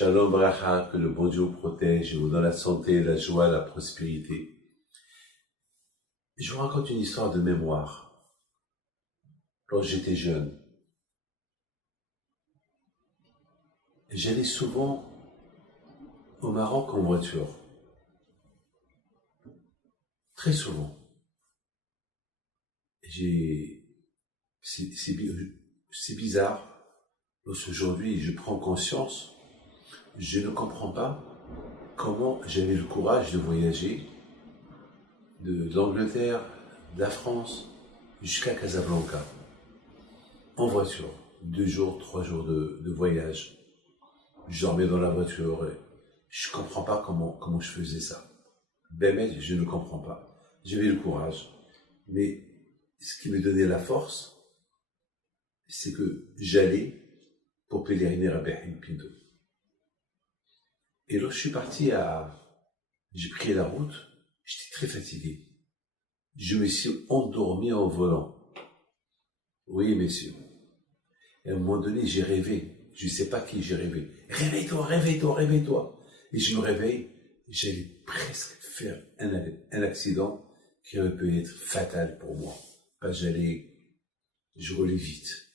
Shalom Bracha, que le bon Dieu vous protège et vous donne la santé, la joie, la prospérité. Je vous raconte une histoire de mémoire. Quand j'étais jeune, j'allais souvent au Maroc en voiture. Très souvent. C'est bizarre. Lorsqu'aujourd'hui je prends conscience, je ne comprends pas comment j'avais le courage de voyager de l'Angleterre, de la France, jusqu'à Casablanca, en voiture. 2 jours, 3 jours de voyage. Je dormais dans la voiture et je ne comprends pas comment je faisais ça. Ben, je ne comprends pas. J'avais le courage. Mais ce qui me donnait la force, c'est que j'allais pour pèleriner à Brahim Pinto. Et lorsque je suis parti j'ai pris la route, j'étais très fatigué. Je me suis endormi en volant. Oui, messieurs. Et à un moment donné, j'ai rêvé. Je ne sais pas qui j'ai rêvé. Réveille-toi, réveille-toi, réveille-toi. Et je me réveille, j'allais presque faire un accident qui aurait pu être fatal pour moi. Je roulais vite.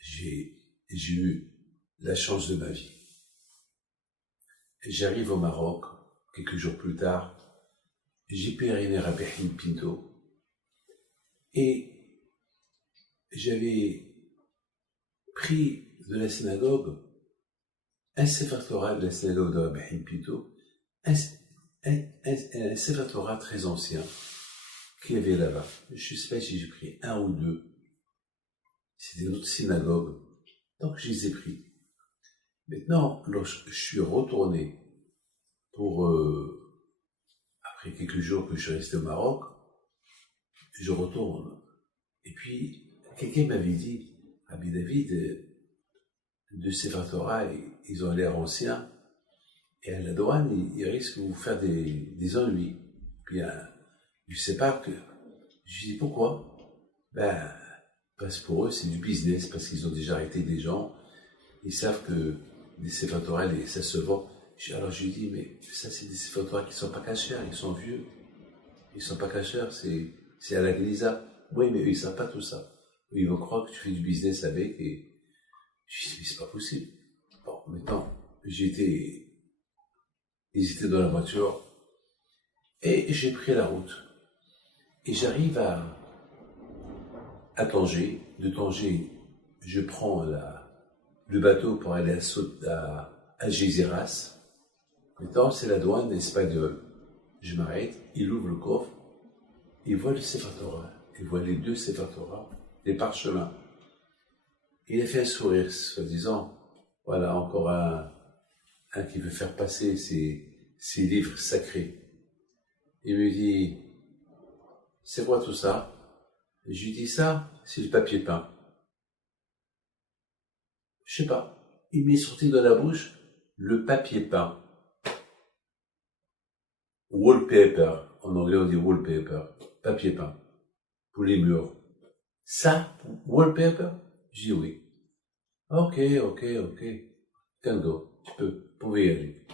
J'ai eu la chance de ma vie. J'arrive au Maroc, quelques jours plus tard, j'ai pèleriné à Brahim Pinto, et j'avais pris de la synagogue un Sefer Torah de la synagogue de Brahim Pinto, un Sefer Torah très ancien qu'il y avait là-bas. Je ne sais pas si j'ai pris 1 ou 2. C'était notre synagogue, donc je les ai pris. Maintenant, lorsque je suis retourné après quelques jours que je suis resté au Maroc, je retourne. Et puis, quelqu'un m'avait dit, Rabbi David, de Sefer Torah, ils ont l'air anciens, et à la douane, ils risquent de vous faire des ennuis. Puis, je sais pas que, je dis pourquoi? Parce que pour eux, c'est du business, parce qu'ils ont déjà arrêté des gens, ils savent que des Sefer Torah, ça se vend. Alors je lui dis, mais ça, c'est des Sefer Torah qui sont pas cachers, ils sont vieux. Ils sont pas cachers, c'est à la Gnisa. Oui, mais eux, ils savent pas tout ça. Eux, ils vont croire que tu fais du business avec, et je dis, mais c'est pas possible. Bon, maintenant, ils étaient dans la voiture, et j'ai pris la route. Et j'arrive à Tanger. De Tanger, je prends le bateau pour aller à Algeciras. Maintenant, c'est la douane espagnole. Je m'arrête, il ouvre le coffre, il voit le Sefer Torah, il voit les 2 Sefer Torah, les parchemins. Il a fait un sourire, soi-disant, voilà, encore un qui veut faire passer ses livres sacrés. Il me dit, c'est quoi tout ça? Et je lui dis, ça, c'est le papier peint. Je sais pas. Il m'est sorti de la bouche le papier peint. Wallpaper. En anglais, on dit wallpaper. Papier peint. Pour les murs. Ça, wallpaper? Je dis oui. Ok. Tango, tu pouvez y aller.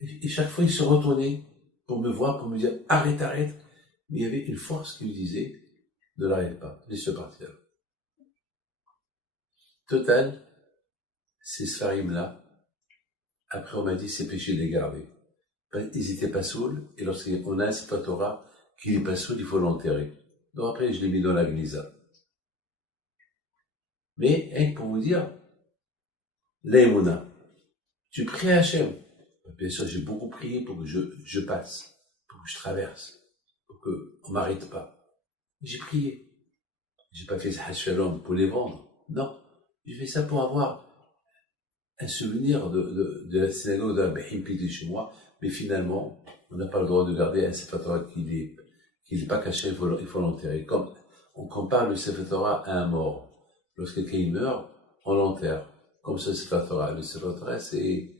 Et chaque fois, il se retournait pour me voir, pour me dire arrête. Mais il y avait une force qui lui disait ne l'arrête pas, laisse-le partir. Total, ces Sfarim-là, après on m'a dit c'est péché de les garder. Ils n'étaient pas saouls, et lorsqu'on a un Sefer Torah qui n'est pas saoul, il faut l'enterrer. Donc après, je l'ai mis dans la Gnisa. Mais, pour vous dire, l'Aïmouna, tu pries à Hachem. Bien sûr, j'ai beaucoup prié pour que je passe, pour que je traverse, pour qu'on ne m'arrête pas. J'ai prié. J'ai pas fait ça Shalom pour les vendre. Non. J'ai fait ça pour avoir un souvenir de la synagogue de Brahim Pinto chez moi, mais finalement, on n'a pas le droit de garder un Sefer Torah qui n'est pas caché, il faut l'enterrer. Comme on compare le Sefer Torah à un mort. Lorsque quelqu'un meurt, on l'enterre. Comme ce Sefer Torah. Le Sefer Torah, il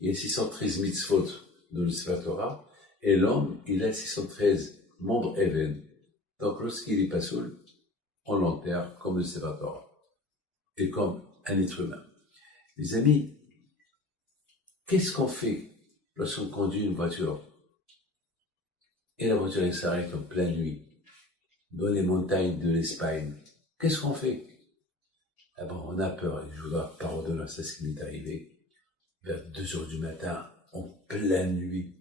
y a 613 mitzvot dans le Sefer Torah, et l'homme, il a 613 membres Even. Donc lorsqu'il est pas saoul, on l'enterre comme le Sefer Torah, et comme un être humain. Les amis, qu'est-ce qu'on fait lorsqu'on conduit une voiture et la voiture elle s'arrête en pleine nuit dans les montagnes de l'Espagne? Qu'est-ce qu'on fait? Ah bon, on a peur, et je voudrais pardonner, c'est ce qui m'est arrivé vers 2 heures du matin, en pleine nuit.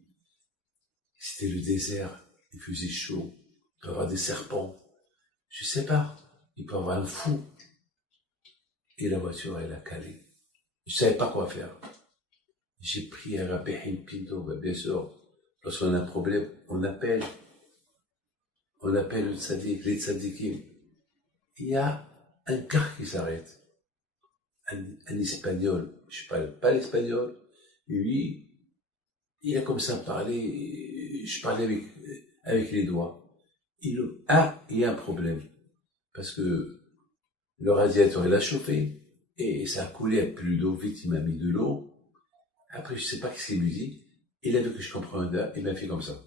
C'était le désert, il faisait chaud, il peut y avoir des serpents, je sais pas, il peut y avoir un fou. Et la voiture, elle a calé. Je savais pas quoi faire. J'ai pris un Rabbi Pinto, bien sûr. Lorsqu'on a un problème, on appelle le tzaddik, les tzaddikim. Il y a un car qui s'arrête. Un espagnol, je parle pas l'espagnol. Lui, il a commencé à parler, je parlais avec les doigts. Il y a un problème. Parce que le radiateur, il a chauffé, et ça a coulé, à plus d'eau, vite, il m'a mis de l'eau. Après, je sais pas ce qu'il lui dit. Il a vu que je comprenais, il m'a fait comme ça.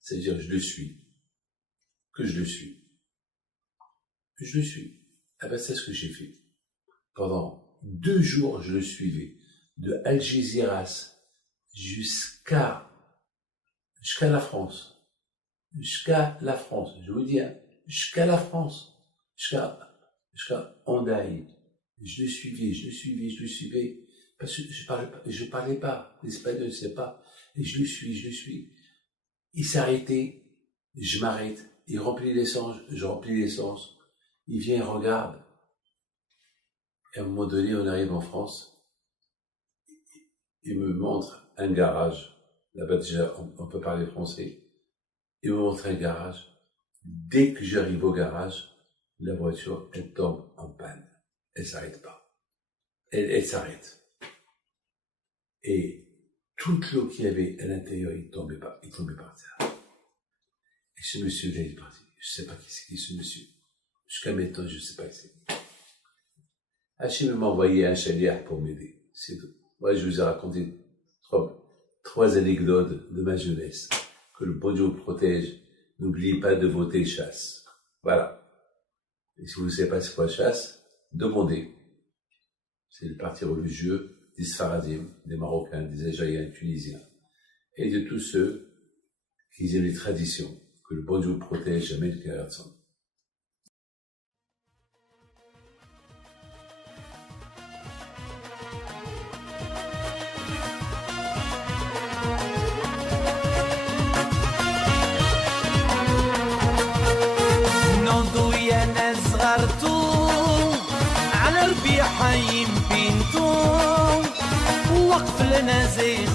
C'est-à-dire, je le suis. Que je le suis. Je le suis. Ah ben, c'est ce que j'ai fait. Pendant 2 jours, je le suivais. De Algeciras jusqu'à la France. Jusqu'à la France. Je vous dis, hein, jusqu'à la France. Jusqu'à Hendaye. Je le suivais. Parce que je parlais pas l'espagnol, je sais pas. Et je le suis. Il s'arrêtait, je m'arrête. Il remplit l'essence, je remplis l'essence. Il vient, il regarde. Et à un moment donné, on arrive en France. Il me montre un garage. Là-bas, déjà, on peut parler français. Il me montre un garage. Dès que j'arrive au garage, la voiture, elle tombe en panne. Elle s'arrête pas. Elle s'arrête. Et toute l'eau qu'il y avait à l'intérieur, il tombait par terre. Et ce monsieur-là, il est parti. Je sais pas qui c'est ce monsieur. Jusqu'à maintenant, je sais pas qui c'est. Hachim m'a envoyé un chaliard pour m'aider. C'est tout. Moi, je vous ai raconté 3 anecdotes de ma jeunesse. Que le bon Dieu vous protège. N'oubliez pas de voter chasse. Voilà. Et si vous ne savez pas c'est quoi chasse, demandez. C'est le parti religieux des Sfaradim, des Marocains, des Algériens, des Tunisiens, et de tous ceux qui aiment les traditions. Que le bon Dieu vous protège, jamais le Karatzon. حي بينتو وقف لنا زي